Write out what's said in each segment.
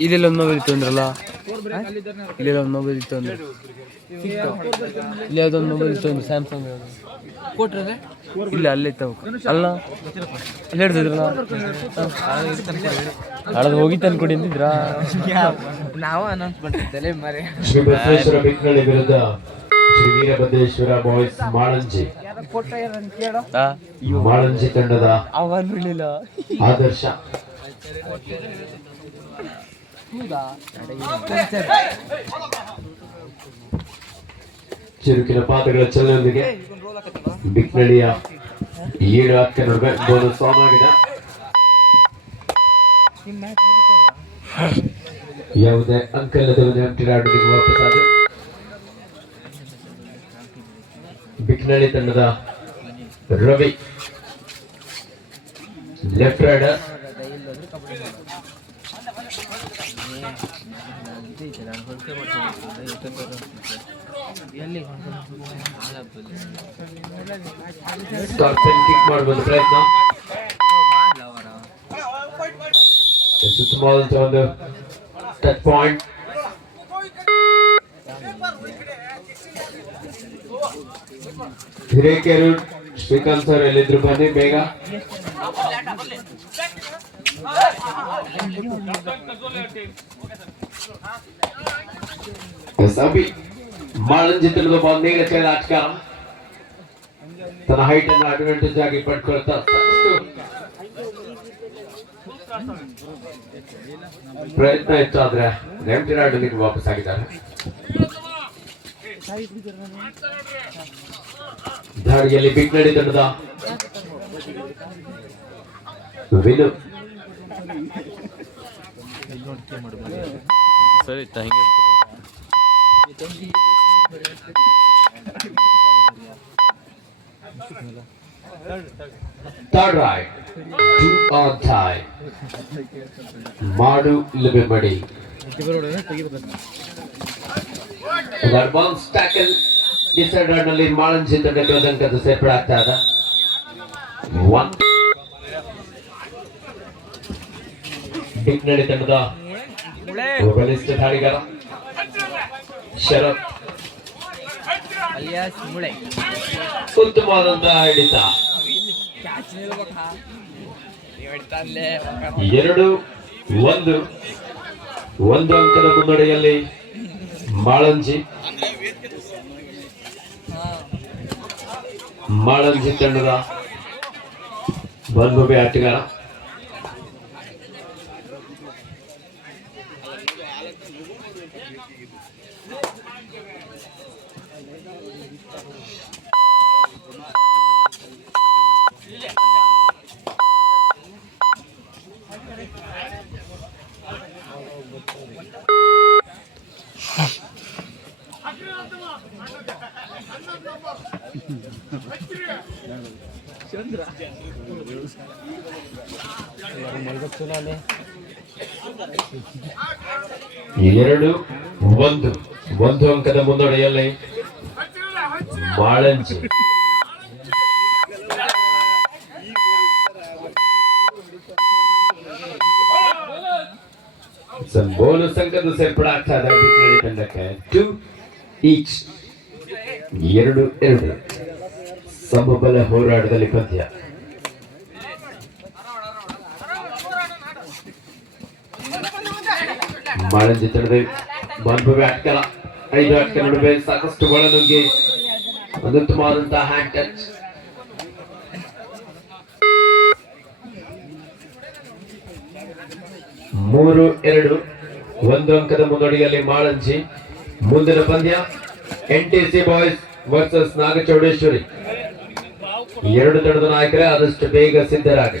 ಇದೆಲ್ಲ ಒಂದು ಮೊಬೈಲ್ ಇತ್ತು ಅಂದ್ರಲ್ಲ ಇಲ್ಲೆಲ್ಲ ಒಂದು ಮೊಬೈಲ್ ಇತ್ತು ಅಂದ್ರೆ ಇಲ್ಲಿ ಯಾವುದೊಂದು ಮೊಬೈಲ್ ಇತ್ತು ಅಂದ್ರೆ ಸ್ಯಾಮ್ಸಂಗ್ ಕೊಟ್ರೆ ಇಲ್ಲ ಅಲ್ಲೇ ಇತ್ತು. ಅಲ್ಲ? ಅಲ್ಲಿ ಹಿಡ್ದಿದ್ರಲ್ಲ? ಹಳದ್ ತಂದು ಕೊಡಿ ಅಂತಿದ್ರಾ ನಾವು ಅನೌನ್ಸ್ ಮಾಡ್ತಿದ್ದಲೆ ಮರೆ ಶ್ರೀ ವೀರಭದ್ರೇಶ್ವರ ಬಾಯ್ಸ್ ಮಾಳಂಜಿ. ಮಾಳಂಜಿ ತಂಡದ ಆದರ್ಶ. ಚುರುಕಿನ ಪಾದಗಳ ಚಲನೆಯೊಂದಿಗೆ ಬಿಕ್ನಳ್ಳಿಯ ಏಳು ಹತ್ತಿರ ನಡುವೆ ಬೋನಸ್ ಆಗಿದೆ. ಯಾವುದೇ ಅಂಕಲ್ಲದ ಒಂದು ಎಂಟಿ ಆಡೋದಿಗೆ ವಾಪಸ್ ಆದ್ರೆ ಬಿಕ್ನಳ್ಳಿ ತಂಡದ ರವಿ. ಲೆಫ್ಟ್ ರೈಡರ್ ಎಲ್ಲಿ ಸ್ಕಾರ್ಪಿಯನ್ ಕಿಕ್ ಮಾಡುವಂತ ಪ್ರಯತ್ನ. ಸುತ್ತಮುತ್ತ ಒಂದು touch point Hirekerur Srikanth sir ಎಲ್ಲಿದ್ರು ಬನ್ನಿ ಬೇಗ ಎಸ್, ಅಭಿ ಚಿತ್ರದ ತಿಳಿದ ಬಾಲ್ ನೇರ ತನ್ನ ಹೈಟ್ ಅನ್ನು ಅಡ್ವಾಂಟೇಜ್ ಆಗಿ ಪಡ್ಕೊಳ್ತಾ ಪ್ರಯತ್ನ ಇತ್ತು ಆದ್ರೆ ನೆಮ್ಟಿನ ಆಡಲಿಕ್ಕೆ ವಾಪಸ್ ಆಗಿದ್ದಾರೆ ದಾಳಿಯಲ್ಲಿ ಬಿಗ್ ನಡಿ ತಂಡದ ವಿನು. ಸರಿ ಹಿಂಗೆ third right to on time ಮಾಡು ಇಲ್ಲವೇ ಮಡಿ ಅಡ್ವಾನ್ಸ್ ಟ್ಯಾಕಲ್ ಡಿಸೈಡರ್ ಮಾಳನ್ ತಂಡಕ್ಕೆ ಅಂಕದ ಸೇರ್ಪಡೆ ಆಗ್ತಾ ಇದೆ. ಒನ್ ಬಿಗ್ನಡಿ ತಂಡದ ಬಲಿಷ್ಠ ಧಾಡಿಗಾರ ಶರತ್. ಉತ್ತಮವಾದಂತಹ ಹಿಡಿತ ಎರಡು, ಒಂದು. ಒಂದು ಅಂಕದ ಮುನ್ನಡೆಯಲ್ಲಿ ಮಾಳಂಜಿ. ಮಾಳಂಜಿ ತಂಡದ ಬನ್ಬುಬಿ ಆಟಗಾರ ಎರಡು, ಒಂದು. ಒಂದು ಅಂಕದ ಮುಂದೊಡೆಯಲ್ಲಿ ಬಾಳಂಜಿ ಬೋನಸ್ ಅಂಕದ ಸೇರ್ಪಡಾಗ್ತಾ ಇದೆ ಎರಡು ಎರಡು. ಸಮಬಲ ಹೋರಾಟದಲ್ಲಿ ಪಂದ್ಯ. ಮಾಳಂಜಿ ತಂಡದ ಬಾನ್ಭವಿ ಆಟಗಾರ ಐದು ಆಟಗಾರ ನಡುವೆ ಸಾಕಷ್ಟು ಒಳನುಗ್ಗಿ. ನುಗ್ಗಿ ಉತ್ತಮವಾದಂತಹ ಹ್ಯಾಂಡ್ ಟಚ್ ಮೂರು, ಎರಡು. ಒಂದು ಅಂಕದ ಮುನ್ನಡೆಯಲ್ಲಿ ಮಾಳಂಜಿ. ಮುಂದಿನ ಪಂದ್ಯ N T C boys versus Nagachowdeshwari. ಎರಡು ತಂಡದ ನಾಯಕರೇ ಆದಷ್ಟು ಬೇಗ ಸಿದ್ಧರಾಗಿ.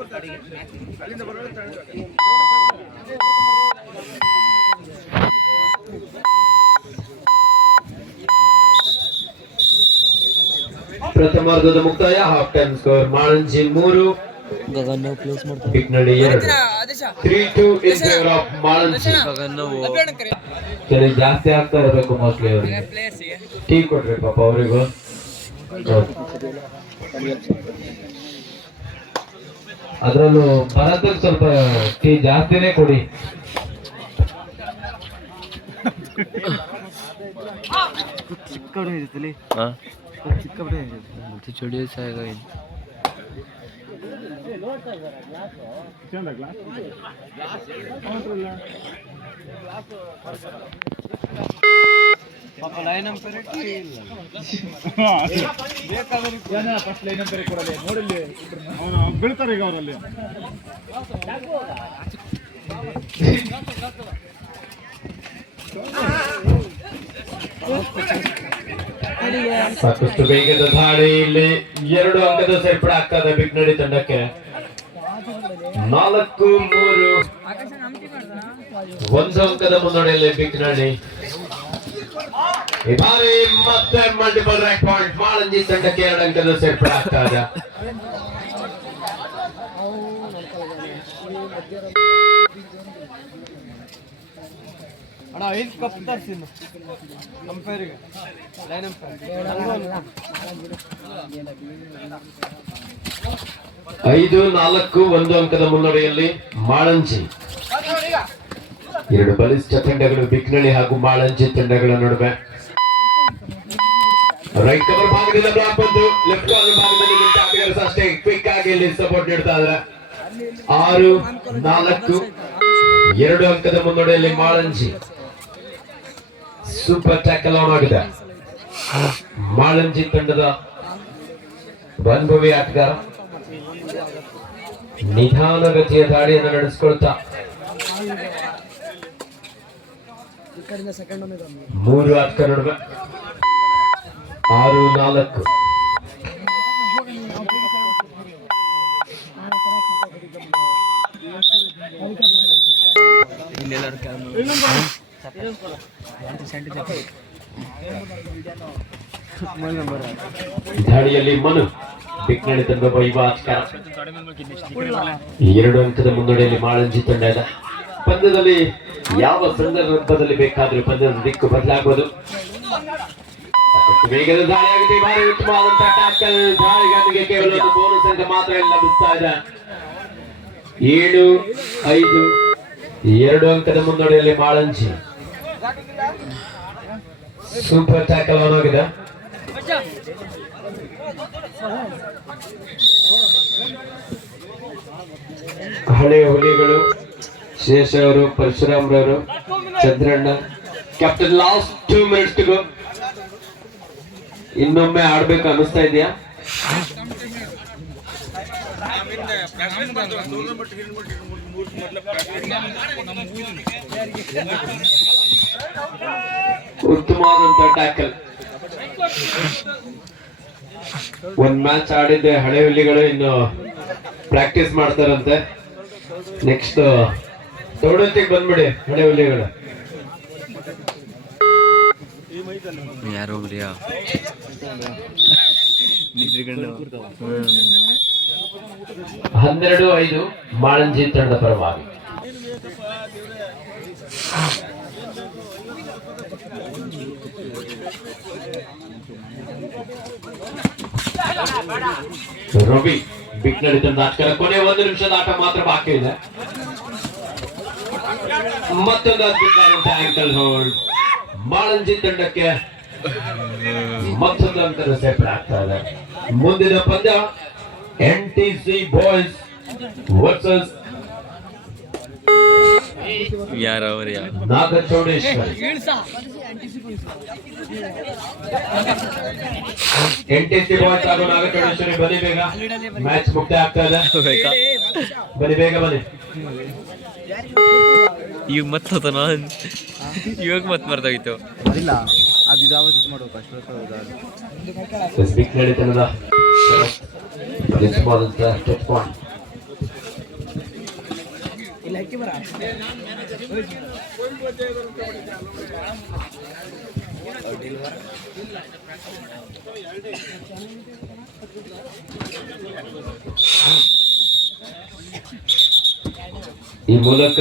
ಬರ್ತದೆ ಪ್ರಥಮಾರ್ಧದ ಮುಕ್ತಾಯ ಹಾಫ್ ಟೈಮ್ ಸ್ಕೋರ್ ಮಾಳಂಜಿ ಮೂರು ಗಗನ್ ಪ್ಲೇಸ್ ಮಾಡ್ತಾರೆ ಬಿಕ್ನಳ್ಳಿ ಎರಡು three two in favour of Malanji Gagan ಕೆಲವು ಜಾಸ್ತಿ ಆಗ್ತಾ ಇರಬೇಕು ಮೋಸ್ಟ್ಲಿ ಅವರಿಗೆ ಟೀ ಕೊಟ್ರಿ ಪಾಪ ಅವರಿಗೂ ಅದರಲ್ಲೂ ಭರತಕ್ಕೆ ಸ್ವಲ್ಪ ಟೀ ಜಾಸ್ತಿನೇ ಕೊಡಿ. ಚಿಕ್ಕವಡೆ ಇರ್ತಲಿ ಹಾ? ಬೀಳ್ತಾರೆ ಈಗ ಅವರಲ್ಲಿ ಸಾಕಷ್ಟು ವೇಗದ ಇಲ್ಲಿ ಎರಡು ಅಂಕದ ಸೇರ್ಪಡೆ ಆಗ್ತದೆ ಬಿಗ್ನಡಿ ತಂಡಕ್ಕೆ. ನಾಲ್ಕು, ಮೂರು. ಒಂದು ಅಂಕದ ಮುನ್ನಡೆಯಲ್ಲಿ ಬಿಗ್ನಡಿ. ಈ ಬಾರಿ ಮತ್ತೆ ಮಲ್ಟಿಪಲ್ ರ್ಯಾಂಕ್ ಪಾಯಿಂಟ್ ಮಾಳಂಜಿ ತಂಡಕ್ಕೆ ಎರಡು ಅಂಕದ ಸೇರ್ಪಡೆ ಆಗ್ತಾ ಇದೆ ಅಣ್ಣ ಐದು ಕಪ್ ತರ್ಸಿನ್ನು ಅಂಪೇರಿಗೆ ಲೈನ್ ಐದು ನಾಲ್ಕು ಒಂದು ಅಂಕದ ಮುನ್ನಡೆಯಲ್ಲಿ ಮಾಳಂಜಿ. ಎರಡು ಬಲಿಷ್ಠ ತಂಡಗಳು ಬಿಕ್ನಳ್ಳಿ ಹಾಗೂ ಮಾಳಂಜಿ ತಂಡಗಳ ನಡುವೆ ರೈಟ್ ಕವರ್ ಭಾಗದಿಂದ ಬ್ಲಾಕ್ ಬಂತು ಲೆಫ್ಟ್ ಕಾರ್ನರ್ ಭಾಗದಲ್ಲಿ ಆಟಗಾರರು ಅಷ್ಟೇ. ಕ್ವಿಕ್ ಆಗಿ ಇಲ್ಲಿ ಸಪೋರ್ಟ್ ನೀಡ್ತಾ ಇದ್ದಾರೆ ಆರು ನಾಲ್ಕು ಎರಡು ಅಂಕದ ಮುನ್ನಡೆಯಲ್ಲಿ ಮಾಳಂಜಿ. ಸೂಪರ್ ಟ್ಯಾಕಲ್ ಆನ್ ಆಗಿದೆ. ಮಾಳಂಜಿ ತಂಡದ ಅನುಭವಿ ಆಟಗಾರ. ನಿಧಾನಗತಿಯ ದಾಳಿಯನ್ನು ನಡೆಸಿಕೊಳ್ತಾ. ಮೂರು ಆಟಗಾರ ನಡುವೆ. ಆರು, ನಾಲ್ಕು. ದಾಳಿಯಲ್ಲಿ ಮನು, ಬಿಕ್ನಳ್ಳಿ ತಂಡ ಆಟಗಾರ ಎರಡು ಅಂಕದ ಮುನ್ನಡೆಯಲ್ಲಿ ಮಾಳಂಜಿ ತಂಡ ಇದೆ ಪಂದ್ಯದಲ್ಲಿ ಯಾವ ಸಂದರ್ಭದಲ್ಲಿ ಬೇಕಾದ್ರೂ ಪಂದ್ಯದ ದಿಕ್ಕು ಬದಲಾಗಬಹುದು ವೇಗದ ದಾಳಿ ಆಗಿದೆ ಬಾರಿ ಉತ್ತಮವಾದಂತಹ ಟ್ಯಾಕಲ್ ದಾಳಿಗಾರನಿಗೆ ಕೇವಲ ಒಂದು ಬೋನಸ್ ಅಂತ ಮಾತ್ರ ಲಭಿಸ್ತಾ ಇದೆ. ಏಳು ಐದು ಎರಡು ಅಂಕದ ಮುನ್ನಡೆಯಲ್ಲಿ ಮಾಳಂಜಿ. ಸೂಪರ್ ಟ್ಯಾಕಲ್ ಆನ್ ಆಗಿದೆ ಹಳೆಯ ಹುಲಿಗಳು ಶೇಷ ಅವರು ಪರಶುರಾಮ್ರವರು Chandranna. Captain last two minutes go ಇನ್ನೊಮ್ಮೆ ಆಡ್ಬೇಕು ಅನಿಸ್ತಾ ಇದೆಯಾ? ಉತ್ತಮವಾದಂತ ಟ್ಯಾಕಲ್ ಒಂದ್ ಮ್ಯಾಚ್ ಆಡಿದ್ದೆ, ಹಳೆ ಹುಲಿಗಳು ಇನ್ನು ಪ್ರಾಕ್ಟೀಸ್ ಮಾಡ್ತಾರಂತೆ. ನೆಕ್ಸ್ಟ್ ತೋಡಂತಿಗೆ ಬಂದ್ಬಿಡಿ, ಹಳೆ ಹುಲಿಗಳು ಯಾರೋ ಹೋಗ್ರಿಯಾ ನಿದ್ರಿಕೊಂಡು. ಹನ್ನೆರಡು ಐದು ಮಾಳಂಜಿ ತಂಡದ ಪರವಾಗಿ. ರವಿ ಬಿಕ್ನಡಿ ತಂಡ ಆಟಗಾರ ಕೊನೆ ಒಂದು ನಿಮಿಷದ ಆಟ ಮಾತ್ರ ಬಾಕಿ ಇದೆ. ಮತ್ತೊಂದು ಅದ್ಭುತವಾದಂತಹ ಆಂಕಲ್ ಹೋಲ್ಡ್ ಮಾಳಂಜಿ ತಂಡಕ್ಕೆ ಮತ್ತೊಂದು ಅಂತರ ಸೇರ್ಪಡೆ ಆಗ್ತಾ ಇದೆ. ಮುಂದಿನ ಪಂದ್ಯ N T C boys versus ಯಾರ Nagachowdeshwari. N T C boys ಹಾಗೂ ನಾಗಚೌಡೇಶ್ವರಿ ಬನ್ನಿ ಬೇಗ. ಮ್ಯಾಚ್ ಮುಕ್ತಾಯ ಆಗ್ತಾ ಇದೆ. ಬನ್ನಿ ಬೇಗ ಬನ್ನಿ. ಈಗ ಮತ್ತೆ ಇವಾಗ ಮತ್ತೆ ಬರ್ದಾಗಿತ್ತು. ಇಲ್ಲ ಅದು ಇದಾವತ್ತು touch point. ಈ ಮೂಲಕ